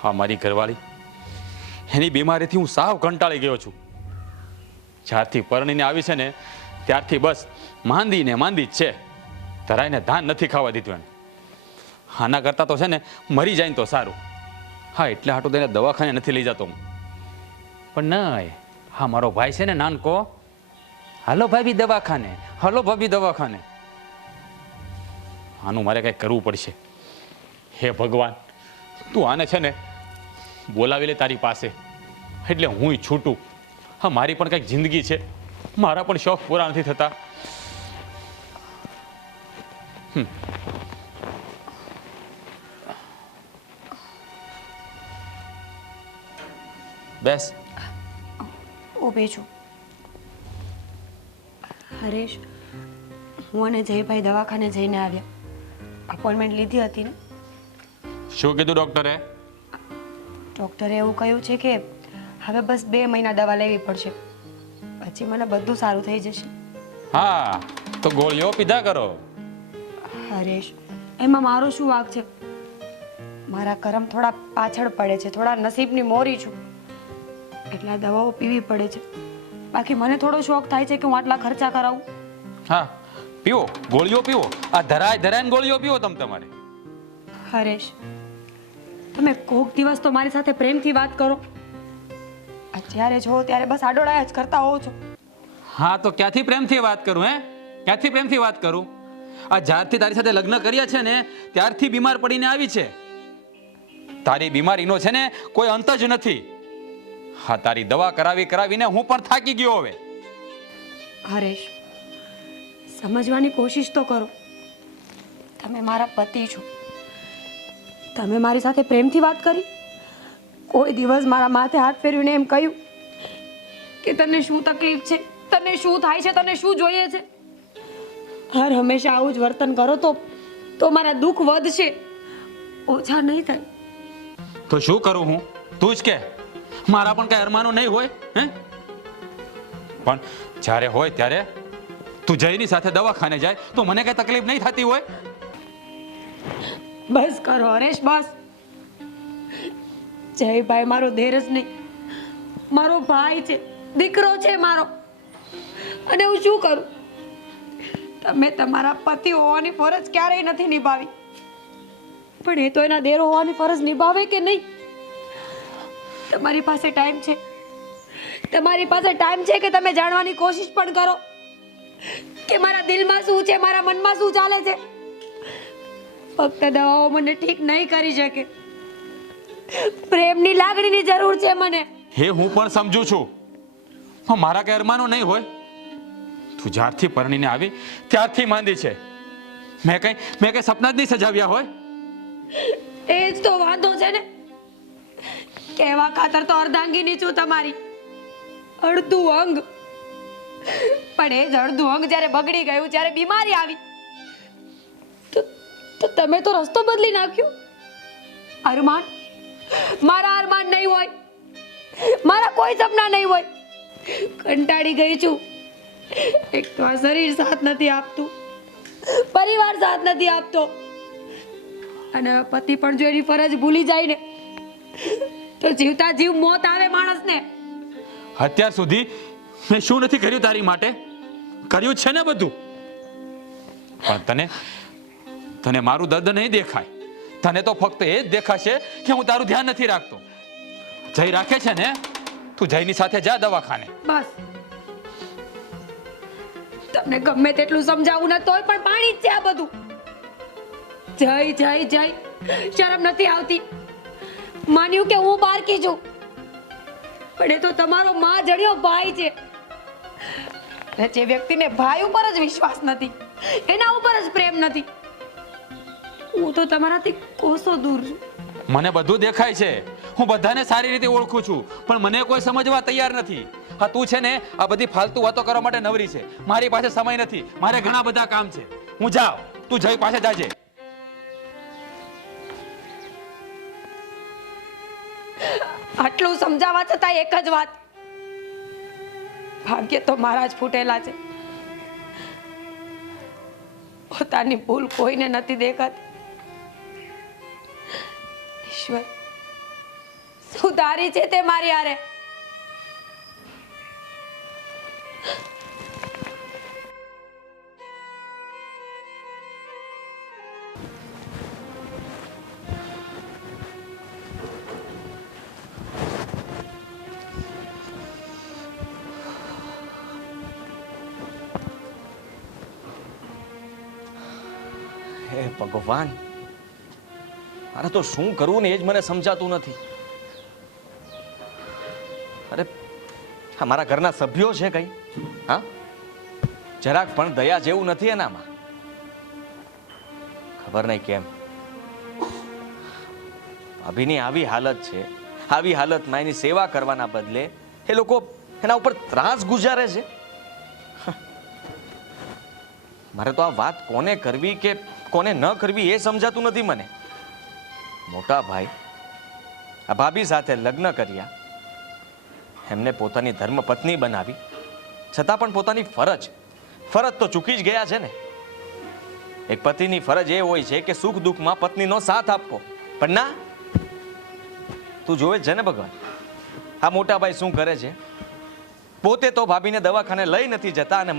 હા, મારી ઘરવાળી એની બીમારીથી હું સાવ કંટાળી ગયો છું. જ્યારથી પરણીને આવી છે ને ત્યારથી બસ માંદી ને માંદી જ છે. ધરાઈને ધાન નથી ખાવા દીધું એને. આના કરતાં તો છે ને મરી જાય ને તો સારું. હા, એટલે હાટું તેને દવાખાને નથી લઈ જતો હું. પણ નહીં, હા મારો ભાઈ છે ને નાનકો, હાલો ભાભી દવાખાને, હાલો ભાભી દવાખાને. આનું મારે કંઈક કરવું પડશે. હે ભગવાન, તું આને છે ને બોલાવી લે તારી પાસે, એટલે હું છૂટું. હા, મારી પણ કંઈક જિંદગી છે, મારા પણ શોખ પૂરા નથી થતા. બેસ. ઊભી છું. હરેશ, હું અને જયભાઈ દવાખાને જઈને આવ્યા. અપોઇન્ટમેન્ટ લીધી હતી ને? શું કીધું ડૉક્ટરે? ડૉક્ટરે એવું કહ્યું છે કે હવે બસ 2 મહિના દવા લેવી પડશે, પછી મને બધું સારું થઈ જશે. હા, તો ગોળીઓ પીધા કરો. હરેશ, એમાં મારો શું વાંક છે? મારા કરમ થોડા પાછળ પડે છે, થોડા નસીબની મોરી છું, એટલે આ દવાઓ પીવી પડે છે. બાકી મને થોડો શોખ થાય છે કે હું આટલા ખર્ચા કરાવું. હા, પીવો, ગોળીઓ પીવો. આ ધરાઈને ગોળીઓ પીવો તમારે. હરેશ, તમે કોક દિવસ તો મારી સાથે પ્રેમથી વાત કરો. આ જ્યારે જો ત્યારે બસ આડોડાયા જ કરતા હોવ છો. હા, તો ક્યાંથી પ્રેમથી વાત કરું? ક્યાંથી પ્રેમથી વાત કરું? આ જ્યારથી તારી સાથે લગ્ન કર્યા છે ને ત્યારથી બીમાર પડીને આવી છે. તારી બીમારીનો છે ને કોઈ અંત જ નથી. હા, તારી દવા કરાવીને હું પણ થાકી ગયો હવે. હરેશ, સમજવાની કોશિશ તો કરો. તમે મારા પતિ છો. તમે મારી સાથે પ્રેમથી વાત કરી? કોઈ દિવસ મારા માથે હાથ ફેરવીને એમ કહ્યું કે તને શું તકલીફ છે, તને શું થાય છે, તને શું જોઈએ છે? હર હંમેશા આવું જ વર્તન કરો તો મારા દુઃખ વધશે, ઓછા નહીં થાય. તો શું કરું હું? તું જ કે. મારા પણ કઈ અરમાનો નહીં હોય? પણ જ્યારે હોય ત્યારે તું જયની સાથે દવાખાને જાય તો મને કઈ તકલીફ નહીં થતી હોય? બસ કરો હરેશ, બસ. જયભાઈ મારો દેર જ નહીં, મારો ભાઈ છે, દીકરો છે મારો. અને હું શું કરું? તમે તમારા પતિ હોવાની ફરજ ક્યારેય નથી નિભાવી, પણ એ તો એના દેર હોવાની ફરજ નિભાવે કે નહીં? તમારી પાસે ટાઈમ છે, તમારી પાસે ટાઈમ છે કે તમે જાણવાની કોશિશ પણ કરો કે મારા દિલમાં શું છે, મારા મનમાં શું ચાલે છે. ફક્ત દવાઓ મને ઠીક નહીં કરી શકે. પ્રેમની લાગણીની જરૂર છે મને. હે, હું પણ સમજુ છું. મારા કઈ અરમાનો નહીં હોય. તું જ્યારથી પરણીને આવી ત્યારથી માંદી છે. મેં કઈ સપના જ નહીં સજાવ્યા હોય. એ જ તો વાંધો છે ને. કેવા ખાતર તો અર્ધાંગીની છું તમારી, અડધું અંગ. પણ એ જ અડધું અંગ જ્યારે બગડી ગયું, જ્યારે બીમારી આવી, તો તમે તો રસ્તો બદલી નાખ્યો. અરમાન, મારા અરમાન નહીં હોય, મારા કોઈ સપના નહીં હોય. કંટાળી ગઈ છું. એક તો આ શરીર સાથ નથી આપતું, પરિવાર સાથ નથી આપતો, અને પતિ પણ જો એની ફરજ ભૂલી જાય ને તો જીવતા જીવ મોત આવે માણસને. અત્યાર સુધી મેં શું નથી કર્યું તારી માટે? કર્યું છે ને બધું. પણ તને મારું દર્દ નહીં દેખાય. તને તો ફક્ત એ જ દેખાશે કે હું તારું ધ્યાન નથી રાખતો. જય રાખે છે ને, તું જયની સાથે જા દવાખાને. બસ, તમને ગમે તેટલું સમજાવું ને તોય પણ પાણી જ છે આ બધું. જય જય જય, શરમ નથી આવતી? માન્યું કે હું બારકી છું, પણ એ તો તમારો માં જણ્યો ભાઈ છે. જે વ્યક્તિને ભાઈ ઉપર જ વિશ્વાસ નથી, એના ઉપર જ પ્રેમ નથી, હું તો તમારાથી કોસો દૂર છું. મને બધું દેખાય છે, હું બધાને સારી રીતે ઓળખું છું, પણ મને કોઈ સમજવા તૈયાર નથી. હા, તું છે ને આ બધી ફાલતુ વાતો કરવા માટે નવરી છે. મારી પાસે સમય નથી, મારે ઘણા બધા કામ છે. હું જાઉં, તું જઈ પાસે જાજે. આટલું સમજાવવા છતાં એક જ વાત, ભાગ્ય તો મારા જ ફૂટેલા છે. પોતાની ભૂલ કોઈને નથી દેખાતી. ઈશ્વર, તું તારી છે તે મારી હારે. હે ભગવાન, મારે તો શું કરવું ને એ જ મને સમજાતું નથી. અરે આ મારા ઘરના સભ્યો છે કઈ? હા, જરાક પણ દયા જેવું નથી એનામાં. ખબર નહીં કેમ ભાભીની આવી હાલત છે. આવી હાલતમાં એની સેવા કરવાના બદલે એ લોકો એના ઉપર ત્રાસ ગુજારે છે. મારે તો આ વાત કોને કરવી કે કોને ન કરવી એ સમજાતું નથી મને. મોટા ભાઈ આ ભાભી સાથે લગ્ન કર્યા, એમને પોતાની ધર્મપત્ની બનાવી, છતાં પણ પોતાની ફરજ તો ચૂકી જ ગયા છે ને. એક પતિની ફરજ એ હોય છે કે સુખ દુઃખમાં પત્નીનો સાથ આપવો. પણ ના, તું જોવે છે ને ભગવાન, આ મોટા ભાઈ શું કરે છે? પોતે તો ભાભીને દવાખાને લઈ નથી જતા અને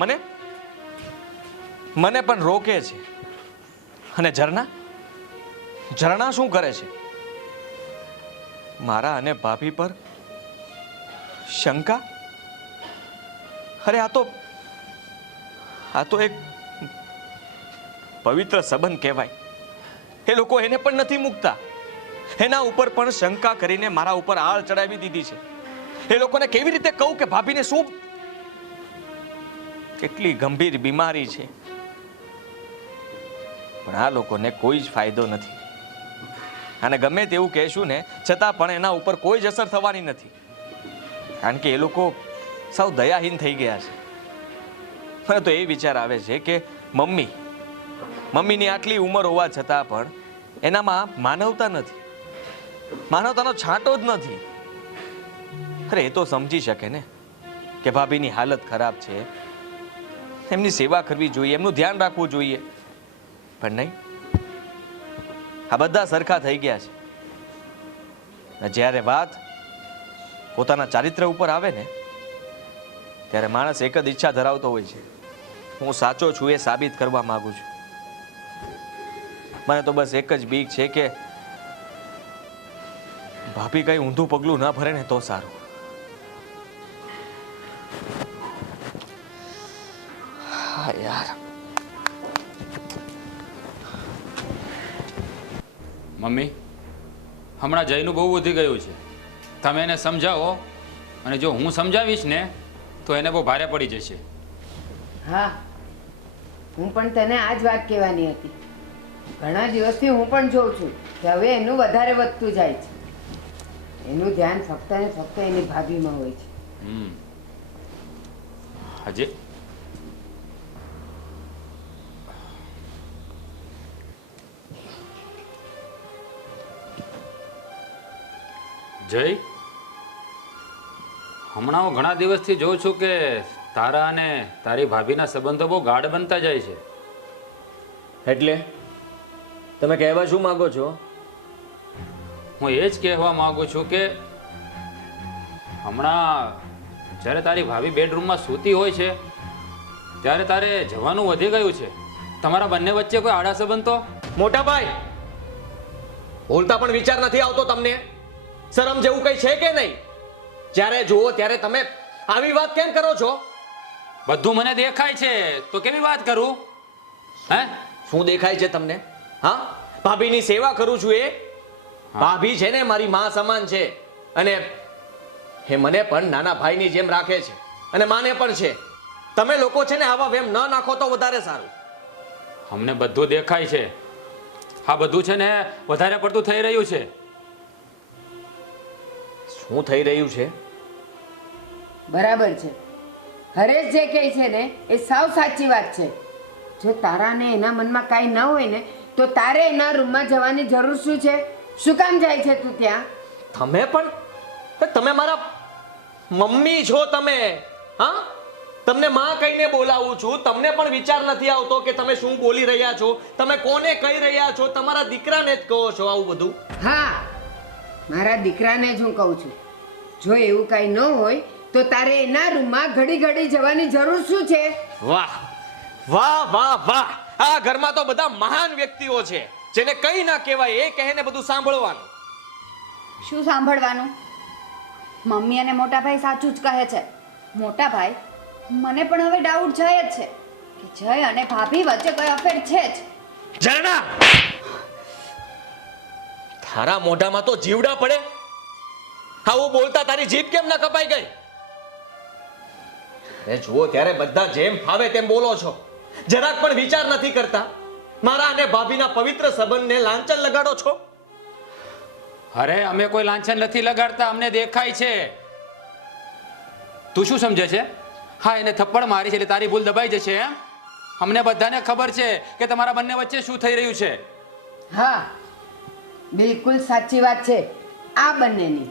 મને પણ રોકે છે. અને ઝરણા શું કરે છે? મારા અને ભાભી પર શંકા. અરે આ તો એક પવિત્ર સંબંધ કહેવાય. એ લોકો એને પણ નથી મૂકતા, એના ઉપર પણ શંકા કરીને મારા ઉપર આળ ચડાવી દીધી છે. એ લોકોને કેવી રીતે કહું કે ભાભીને શું કેટલી ગંભીર બીમારી છે? પણ આ લોકોને કોઈ જ ફાયદો નથી. અને ગમે તેવું કહેશું ને છતાં પણ એના ઉપર કોઈ જ અસર થવાની નથી, કારણ કે એ લોકો સાવ દયાહીન થઈ ગયા છે. મને તો એ વિચાર આવે છે કે મમ્મીની આટલી ઉંમર હોવા છતાં પણ એનામાં માનવતા નથી, માનવતાનો છાંટો જ નથી. અરે એ તો સમજી શકે ને કે ભાભીની હાલત ખરાબ છે, એમની સેવા કરવી જોઈએ, એમનું ધ્યાન રાખવું જોઈએ. પણ નહીં, આ બધા સરખા થઈ ગયા છે. જ્યારે વાત પોતાના ચારિત્ર ઉપર આવે ને ત્યારે માણસ એક જ ઈચ્છા ધરાવતો હોય છે, હું સાચો છું એ સાબિત કરવા માંગુ છું. મને તો બસ એક જ બીક છે કે ભાભી કઈ ઊંધું પગલું ન ભરે ને તો સારું. હા યાર. મમ્મી, હમણાં જયનું બહુ વધી ગયું છે. તમે એને સમજાવો, અને જો હું સમજાવીશ ને તો એને બહુ ભારે પડી જશે. હા, હું પણ તને આ જ વાત કહેવાની હતી. ઘણા દિવસથી હું પણ જોઉં છું કે હવે એનું વધારે વધતું જાય છે. એનું ધ્યાન ફક્ત ને ફક્ત એની ભાભીમાં હોય છે. હજી જય, હમણાં હું ઘણા દિવસથી જોઉં છું કે તારા અને તારી ભાભીના સંબંધો બહુ ગાઢ બનતા જાય છે. એટલે તમે કહેવા શું માંગો છો? હું એ જ કહેવા માંગુ છું કે હમણાં જ્યારે તારી ભાભી બેડરૂમમાં સૂતી હોય છે ત્યારે તારે જવાનું વધી ગયું છે. તમારા બંને વચ્ચે કોઈ આડા સંબંધ તો? મોટા ભાઈ, બોલતા પણ વિચાર નથી આવતો તમને? શરમ જેવું કઈ છે કે નહીં? જ્યારે જુઓ ત્યારે તમે આવી વાત કેમ કરો છો? બધું મને દેખાય છે તો કેવી વાત કરું? હે, શું દેખાય છે તમને? હા, ભાભીની સેવા કરું છું એ. ભાભી છે ને મારી માં સમાન છે, અને એ મને પણ નાના ભાઈની જેમ રાખે છે અને માને પણ છે. તમે લોકો છે ને આવા વેમ ન નાખો તો વધારે સારું. અમને બધું દેખાય છે. આ બધું છે ને વધારે પડતું થઈ રહ્યું છે. શું થઈ રહ્યું છે? બરાબર છે. હરેશ જે કહે છે ને એ સાવ સાચી વાત છે. જો તારાને એના મનમાં કાંઈ ન હોય ને તો તારે એના રૂમમાં જવાની જરૂર શું છે? શું કામ જાય છે તું ત્યાં? તમે મારા મમ્મી છો તમે. હા, તમને માં કહીને બોલાવું છું. તમને પણ વિચાર નથી આવતો કે તમે શું બોલી રહ્યા છો? તમે કોને કહી રહ્યા છો? તમારા દીકરાને જ કહો છો આવું બધું? હા, મારા દીકરાને જ હું કહું છું, જો એવું કાંઈ ન હોય તો તારે એના રૂમમાં ઘડી ઘડી જવાની જરૂર શું છે? વાહ વાહ વાહ વાહ! આ ઘરમાં તો બધા મહાન વ્યક્તિઓ છે, જેને કઈ ના કહેવાય એ કહે ને બધું સાંભળવાનું. શું સાંભળવાનું? મમ્મી અને મોટા ભાઈ સાચું જ કહે છે. મોટા ભાઈ, મને પણ હવે ડાઉટ જાય જ છે કે જય અને ભાભી વચ્ચે કોઈ અફેર છે જ. ઝરણા! તારા મોઢામાં તો જીવડા પડે. આવું બોલતા તારી જીભ કેમ ના કપાઈ ગઈ? અરે જુઓ, ત્યારે બધા જેમ ફાવે તેમ બોલો છો, જરાક પણ વિચાર નથી કરતા. મારા અને ભાભીના પવિત્ર સંબંધને લાંછન લગાડો છો. અરે અમે કોઈ લાંછન નથી લગાડતા, અમને દેખાય છે. તું શું સમજે છે? હા, એને થપ્પડ મારી છે એટલે તારી ભૂલ દબાઈ જશે એમ? અમને બધાને ખબર છે કે તમારા બંને વચ્ચે શું થઈ રહ્યું છે. હા, બિલકુલ સાચી વાત છે આ બંનેની.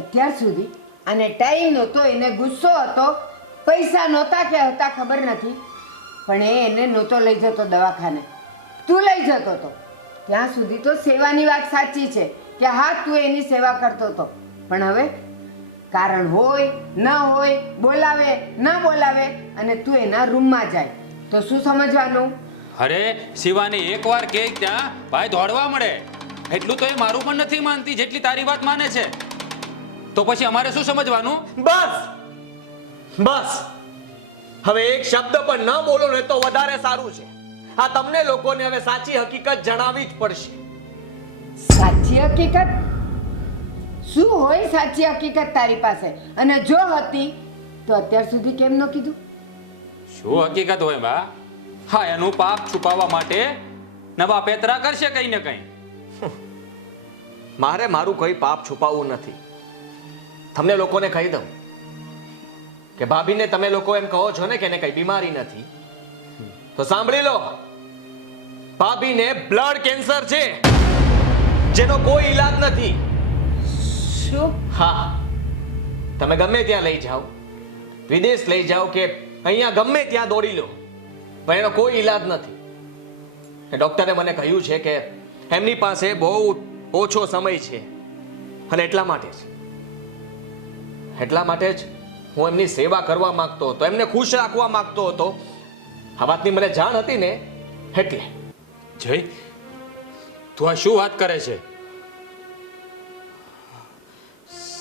અત્યાર સુધી આને ટાઈમ નહોતો, એને ગુસ્સો હતો, પૈસા નહોતા કે હતા ખબર નથી, પણ એને નહોતો લઈ જતો દવાખાને, તું લઈ જતો હતો. ત્યાં સુધી તો સેવાની વાત સાચી છે કે હા, તું એની સેવા કરતો હતો, પણ હવે કારણ હોય ન હોય, બોલાવે ન બોલાવે અને તું એના રૂમમાં જાય તો શું સમજવાનું? અરે શિવાની એકવાર કે ત્યાં ભાઈ દોડવા મળે. એટલું તો એ મારું પણ નથી માનતી જેટલી તારી વાત માને છે. તો પછી અમારે શું સમજવાનું? બસ બસ! હવે એક શબ્દ પણ ન બોલો ને તો વધારે સારું છે. આ તમને લોકોને હવે સાચી હકીકત જણાવવી જ પડશે. સાચી હકીકત? શું હોય સાચી હકીકત તારી પાસે? અને જો હતી તો અત્યાર સુધી કેમ ન કીધું? શું હકીકત હોય બા? હા, એનું પાપ છુપાવવા માટે નવા પેતરા કરશે કઈ ને કઈ. મારે મારું કોઈ પાપ છુપાવવું નથી. તમને લોકોને કહી દઉં કે ભાભીને તમે લોકો એમ કહો છો ને કે એને કઈ બીમારી નથી, તો સાંભળી લો, ભાભીને બ્લડ કેન્સર છે, જેનો કોઈ ઈલાજ નથી. શું? હા, તમે ગમે ત્યાં લઈ જાઓ, વિદેશ લઈ જાઓ કે અહીંયા ગમે ત્યાં દોડી લો, પણ એનો કોઈ ઈલાજ નથી. ડોક્ટરે મને કહ્યું છે કે એમની પાસે બહુ ઓછો સમય છે અને એટલા માટે જ હું એમની સેવા કરવા માંગતો હતો, એમને ખુશ રાખવા માંગતો હતો. આ વાતની મને જાણ હતી ને એટલે. જય, તું આ શું વાત કરે છે?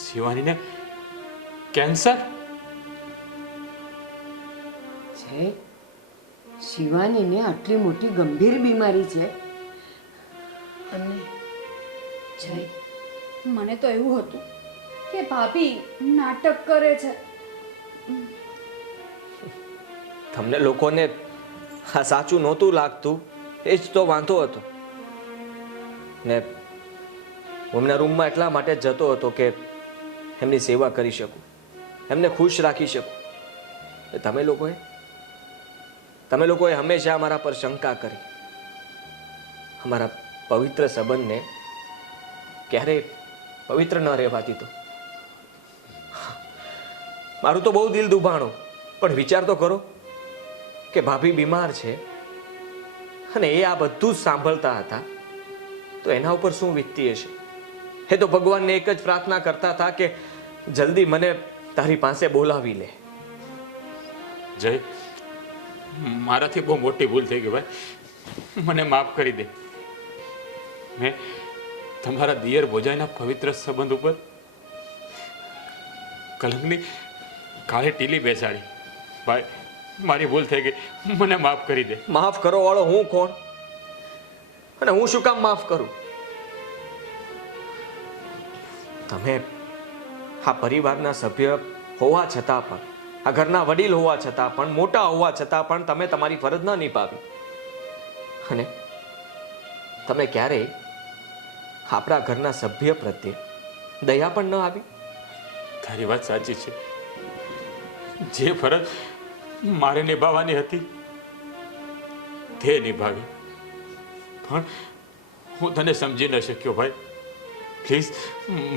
શિવાનીને કેન્સર? છે શિવાનીને આટલી મોટી ગંભીર બીમારી છે? અને જય, મને તો એવું હતું કે ભાભી નાટક કરે છે. તમને લોકોને આ સાચું નહોતું લાગતું, એ જ તો વાંધો હતો ને. હું એમના રૂમમાં એટલા માટે જ જતો હતો કે એમની સેવા કરી શકું, એમને ખુશ રાખી શકું. તમે લોકોએ હંમેશા અમારા પર શંકા કરી, અમારા પવિત્ર સંબંધને ક્યારેય પવિત્ર ન રહેવા દીધો. મારું તો બહુ દિલ દુભાણું, પણ વિચાર તો કરો કે ભાભી બીમાર છે અને એ આ બધું જ સાંભળતા હતા, તો એના ઉપર શું વીતતી હશે? એ તો ભગવાનને એક જ પ્રાર્થના કરતા હતા કે જલ્દી મને તારી પાસે બોલાવી લે. જય, મારાથી બહુ મોટી ભૂલ થઈ ગઈ ભાઈ, મને માફ કરી દે. મેં તમારા દિયર ભોજાઈના પવિત્ર સંબંધ ઉપર કલંકની કાળી ટીલી બેસાડી. ભાઈ, મારી ભૂલ થઈ ગઈ, મને માફ કરી દે. માફ કરો વાળો હું કોણ અને હું શું કામ માફ કરું? તમે આ પરિવારના સભ્ય હોવા છતાં પણ, આ ઘરના વડીલ હોવા છતાં પણ, મોટા હોવા છતાં પણ તમે તમારી ફરજ ન નિભાવી અને તમે ક્યારેય આપણા ઘરના સભ્ય પ્રત્યે દયા પણ ન આવી. તારી વાત સાચી છે. જે ફરજ મારે નિભાવવાની હતી તે નિભાવી, પણ હું તને સમજી ન શક્યો ભાઈ. પ્લીઝ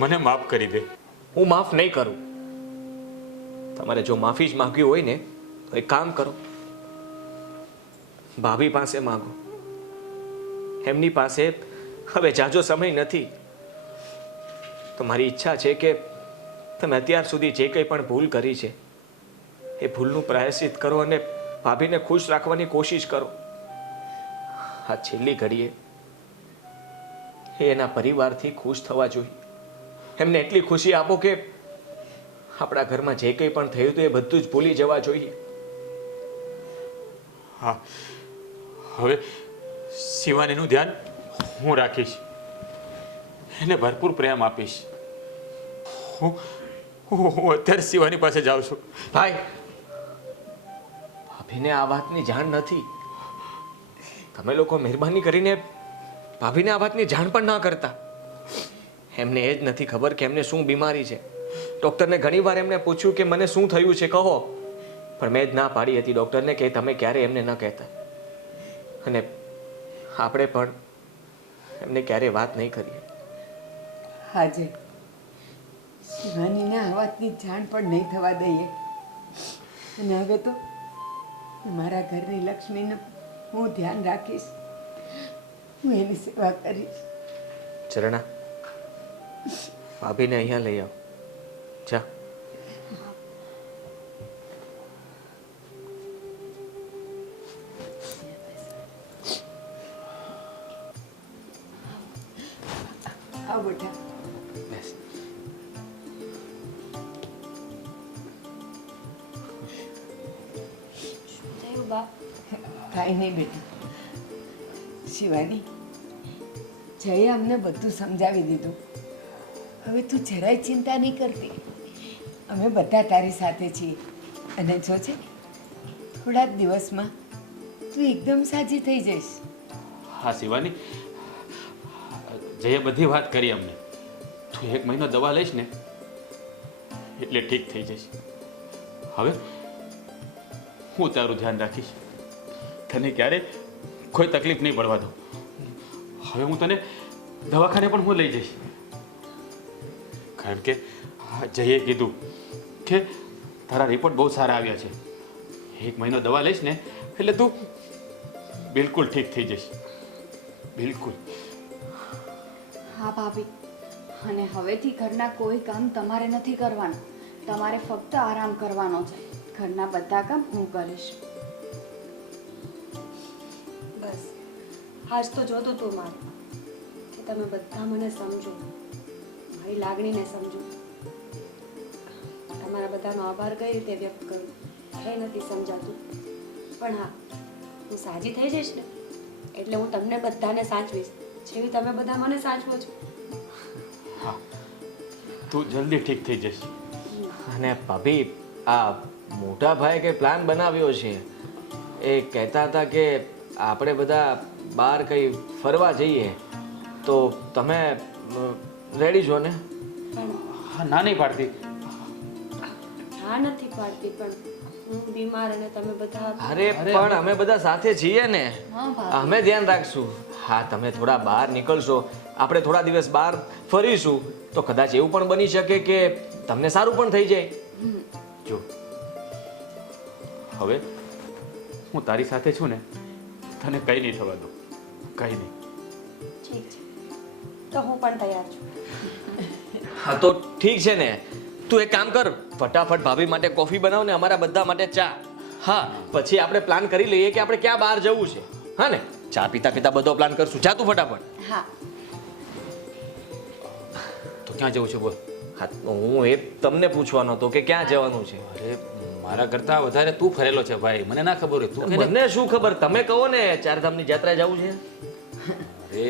મને માફ કરી દે. હું માફ નહીં કરું. તમારે જો માફી જ માંગવી હોય ને તો એક કામ કરો, ભાભી પાસે માંગો. એમની પાસે હવે જાજો સમય નથી. તો મારી ઈચ્છા છે કે તમે અત્યાર સુધી જે કંઈ પણ ભૂલ કરી છે એ ભૂલનું પ્રાયશ્ચિત કરો અને ભાભીને ખુશ રાખવાની કોશિશ કરો. આ છેલ્લી ઘડીએ એ એના પરિવારથી ખુશ થવા જોઈએ. એમને એટલી ખુશી આપો કે આપણા ઘરમાં જે કંઈ પણ થયું હતું એ બધું જ ભૂલી જવા જોઈએ. હા, હવે શિવાનીનું ધ્યાન હું રાખીશ, એને ભરપૂર પ્રેમ આપીશ. હું અત્યારે શિવાની પાસે જાઉં છું. ભાઈ, ભાભીને આ વાતની જાણ નથી. તમે લોકો મહેરબાની કરીને ભાભીને આ વાતની જાણ પણ ના કરતા. એમને એ જ નથી ખબર કે એમને શું બીમારી છે. ડૉક્ટરને ઘણીવાર એમને પૂછ્યું કે મને શું થયું છે કહો, પણ મેં જ ના પાડી હતી ડૉક્ટરને કે તમે ક્યારે એમને ન કહેતા. અને આપણે પણ એમને ક્યારે વાત નહીં કરી. આજે શિવાનીને આ વાતની જાણ પણ નહીં થવા દઈએ. અને હવે તો મારા ઘરની લક્ષ્મીનું હું ધ્યાન રાખીશ, હું એની સેવા કરીશ. ચરણા, ભાભીને અહીંયા લઈ આવ. જા. આવ બેટા. બેસ. થયું બા? કાંઈ નહીં બેટા. શિવાની, જયે અમને બધું સમજાવી દીધું. હવે તું જરાય ચિંતા નહીં કરતી. અમે બધા તારી સાથે છીએ. અને જો છે થોડા જ દિવસમાં તું એકદમ સાજી થઈ જઈશ. હા શિવાની, જયે બધી વાત કરી અમને. તું 1 મહિનો દવા લઈશ ને એટલે ઠીક થઈ જઈશ. હવે હું તારું ધ્યાન રાખીશ, તને ક્યારે કોઈ તકલીફ નહીં પડવા દઉં. હવે હું તને દવાખાને પણ હું લઈ જઈશ, કારણ કે જયે કીધું કે તારા રિપોર્ટ બહુ સારા આવ્યા છે. 1 મહિનો દવા લઈશ ને એટલે તું બિલકુલ ઠીક થઈ જઈશ, બિલકુલ. હા ભાભી, અને હવેથી ઘરના કોઈ કામ તમારે નથી કરવાનું. તમારે ફક્ત આરામ કરવાનો છે. ઘરના બધા કામ હું કરીશ. બસ આજ તો જોતું તું મારે કે તમે બધા મને સમજો, મારી લાગણીને સમજો. તમારા બધાનો આભાર કઈ રીતે વ્યક્ત કરું એ નથી સમજાતું. પણ હા, હું સાજી થઈ જઈશ ને એટલે હું તમને બધાને સાચવીશ, જેવી તમે બધા મને સાચવો છો. હા, તું જલ્દી ઠીક થઈ જઈશ. અને ભાભી, આ મોટા ભાઈ કે પ્લાન બનાવ્યો છે. એ કહેતા હતા કે આપણે બધા બહાર કંઈ ફરવા જઈએ, તો તમે રેડી છો ને? પણ હા, ના નહીં પાડતી. હા નથી પાડતી, પણ હું બીમાર અને તમે બધા અરે પણ અમે બધા સાથે છીએ ને. હા ભાભી. અમે ધ્યાન રાખશું. હા, તમે થોડા બહાર નીકળશો, આપણે થોડા દિવસ બહાર ફરીશું, તો કદાચ એવું પણ બની શકે કે તમને સારું પણ થઈ જાય. જો હવે હું તારી સાથે છું ને, તને કંઈ નહીં થવા દઉં, કંઈ નહીં. ઠીક છે, તો હું પણ તૈયાર છું. હા તો ઠીક છે ને. તું એક કામ કર, ફટાફટ ભાભી માટે કોફી બનાવ ને અમારા બધા માટે ચા. હા, પછી આપણે પ્લાન કરી લઈએ કે આપણે ક્યાં બહાર જવું છે. હા ને, ચા પીતા પીતા બધો પ્લાન કરશું. જા તું ફટાફટ. હા. તો ક્યાં જવું છે બોલ? હા, હું એ તમને પૂછવાનો હતો કે ક્યાં જવાનું છે. અરે મારા કરતા વધારે તું ફરેલો છે ભાઈ, મને ના ખબર હોય. તું કે ને. મને શું ખબર, તમે કહો ને. ચારધામની યાત્રા જવું છે. અરે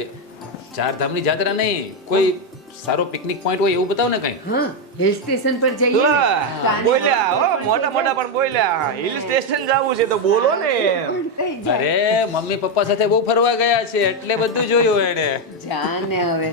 ચારધામની જાત્રા નહીં, કોઈ સારો પિકનિક પોઈન્ટ હોય એવું બતાવ ને કંઈ. હા, હિલ સ્ટેશન પર જઈએ ને. તાને બોલ્યા હો, મોટા મોટા પણ બોલ્યા. હિલ સ્ટેશન જવું છે તો બોલો ને. થઈ જાય. અરે મમ્મી પપ્પા સાથે બહુ ફરવા ગયા છે એટલે બધું જોયું એને. જા ને હવે